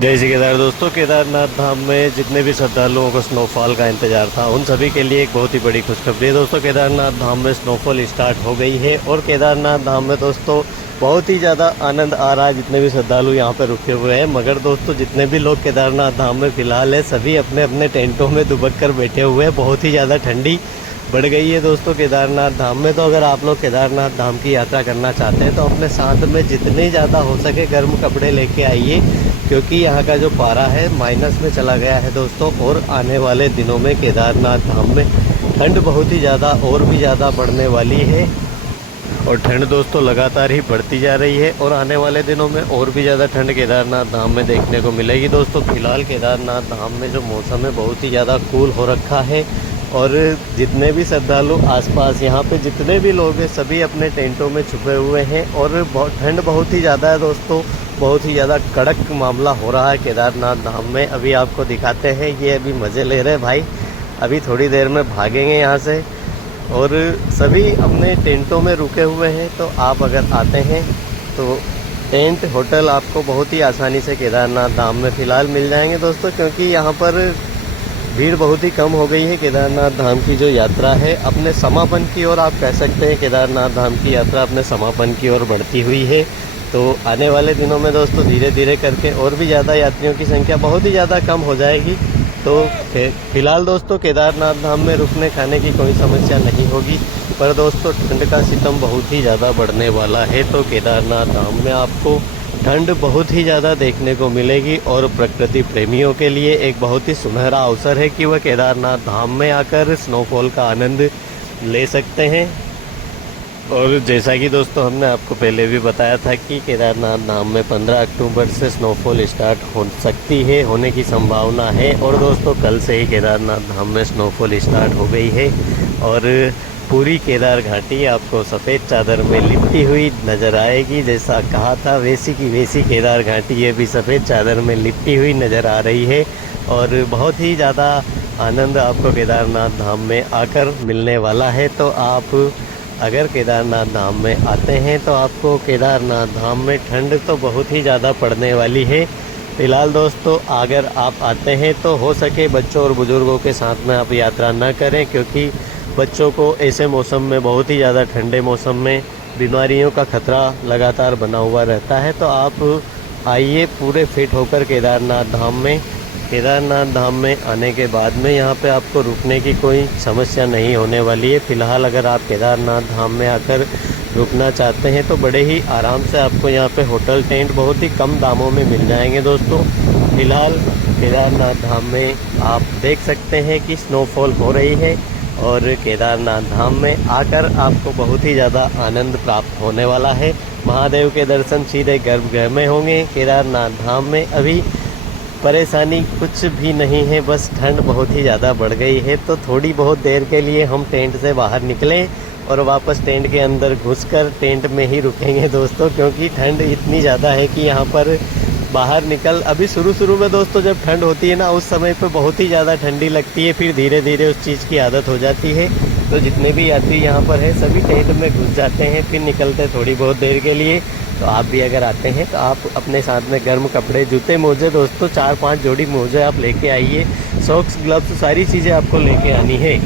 जय श्री केदार दोस्तों, केदारनाथ धाम में जितने भी श्रद्धालुओं को स्नोफॉल का इंतजार था उन सभी के लिए एक बहुत ही बड़ी खुशखबरी है दोस्तों। केदारनाथ धाम में स्नोफॉल स्टार्ट हो गई है और केदारनाथ धाम में दोस्तों बहुत ही ज़्यादा आनंद आ रहा है जितने भी श्रद्धालु यहाँ पर रुके हुए हैं। मगर दोस्तों जितने भी लोग केदारनाथ धाम में फिलहाल है सभी अपने अपने टेंटों में दुबक कर बैठे हुए हैं। बहुत ही ज़्यादा ठंडी बढ़ गई है दोस्तों केदारनाथ धाम में। तो अगर आप लोग केदारनाथ धाम की यात्रा करना चाहते हैं तो अपने साथ में जितने ज़्यादा हो सके गर्म कपड़े लेके आइए, क्योंकि यहाँ का जो पारा है माइनस में चला गया है दोस्तों। और आने वाले दिनों में केदारनाथ धाम में ठंड बहुत ही ज़्यादा और भी ज़्यादा बढ़ने वाली है और ठंड दोस्तों लगातार ही बढ़ती जा रही है और आने वाले दिनों में और भी ज़्यादा ठंड केदारनाथ धाम में देखने को मिलेगी दोस्तों। फिलहाल केदारनाथ धाम में जो मौसम है बहुत ही ज़्यादा कूल हो रखा है और जितने भी श्रद्धालु आसपास यहाँ पे जितने भी लोग हैं सभी अपने टेंटों में छुपे हुए हैं और ठंड बहुत ही ज़्यादा है दोस्तों। बहुत ही ज़्यादा कड़क मामला हो रहा है केदारनाथ धाम में। अभी आपको दिखाते हैं, ये अभी मज़े ले रहे हैं भाई। अभी थोड़ी देर में भागेंगे यहाँ से और सभी अपने टेंटों में रुके हुए हैं। तो आप अगर आते हैं तो टेंट होटल आपको बहुत ही आसानी से केदारनाथ धाम में फ़िलहाल मिल जाएंगे दोस्तों, क्योंकि यहाँ पर भीड़ बहुत ही कम हो गई है। केदारनाथ धाम की जो यात्रा है अपने समापन की ओर आप कह सकते हैं, केदारनाथ धाम की यात्रा अपने समापन की ओर बढ़ती हुई है। तो आने वाले दिनों में दोस्तों धीरे धीरे करके और भी ज़्यादा यात्रियों की संख्या बहुत ही ज़्यादा कम हो जाएगी। तो फिलहाल दोस्तों केदारनाथ धाम में रुकने खाने की कोई समस्या नहीं होगी, पर दोस्तों ठंड का सितम बहुत ही ज़्यादा बढ़ने वाला है। तो केदारनाथ धाम में आपको ठंड बहुत ही ज़्यादा देखने को मिलेगी और प्रकृति प्रेमियों के लिए एक बहुत ही सुनहरा अवसर है कि वह केदारनाथ धाम में आकर स्नोफॉल का आनंद ले सकते हैं। और जैसा कि दोस्तों हमने आपको पहले भी बताया था कि केदारनाथ धाम में 15 अक्टूबर से स्नोफॉल स्टार्ट हो सकती है, होने की संभावना है। और दोस्तों कल से ही केदारनाथ धाम में स्नोफॉल स्टार्ट हो गई है और पूरी केदार घाटी आपको सफ़ेद चादर में लिपटी हुई नज़र आएगी। जैसा कहा था वैसी की वैसी केदार घाटी ये भी सफ़ेद चादर में लिपटी हुई नज़र आ रही है और बहुत ही ज़्यादा आनंद आपको केदारनाथ धाम में आकर मिलने वाला है। तो आप अगर केदारनाथ धाम में आते हैं तो आपको केदारनाथ धाम में ठंड तो बहुत ही ज़्यादा पड़ने वाली है। फ़िलहाल दोस्तों अगर आप आते हैं तो हो सके बच्चों और बुज़ुर्गों के साथ में आप यात्रा न करें, क्योंकि बच्चों को ऐसे मौसम में बहुत ही ज़्यादा ठंडे मौसम में बीमारियों का खतरा लगातार बना हुआ रहता है। तो आप आइए पूरे फिट होकर केदारनाथ धाम में। केदारनाथ धाम में आने के बाद में यहाँ पे आपको रुकने की कोई समस्या नहीं होने वाली है। फ़िलहाल अगर आप केदारनाथ धाम में आकर रुकना चाहते हैं तो बड़े ही आराम से आपको यहाँ पे होटल टेंट बहुत ही कम दामों में मिल जाएंगे दोस्तों। फ़िलहाल केदारनाथ धाम में आप देख सकते हैं कि स्नोफॉल हो रही है और केदारनाथ धाम में आकर आपको बहुत ही ज़्यादा आनंद प्राप्त होने वाला है। महादेव के दर्शन सीधे गर्भगृह में होंगे। केदारनाथ धाम में अभी परेशानी कुछ भी नहीं है, बस ठंड बहुत ही ज़्यादा बढ़ गई है। तो थोड़ी बहुत देर के लिए हम टेंट से बाहर निकलें और वापस टेंट के अंदर घुसकर टेंट में ही रुकेंगे दोस्तों, क्योंकि ठंड इतनी ज़्यादा है कि यहाँ पर बाहर निकल अभी शुरू में दोस्तों जब ठंड होती है ना उस समय पे बहुत ही ज़्यादा ठंडी लगती है, फिर धीरे धीरे उस चीज़ की आदत हो जाती है। तो जितने भी यात्री यहाँ पर है सभी टेंट में घुस जाते हैं, फिर निकलते थोड़ी बहुत देर के लिए। तो आप भी अगर आते हैं तो आप अपने साथ में गर्म कपड़े, जूते, मोजे दोस्तों 4-5 जोड़ी मोजे आप लेके आइए। सॉक्स, ग्लव्स सारी चीज़ें आपको लेके आनी है।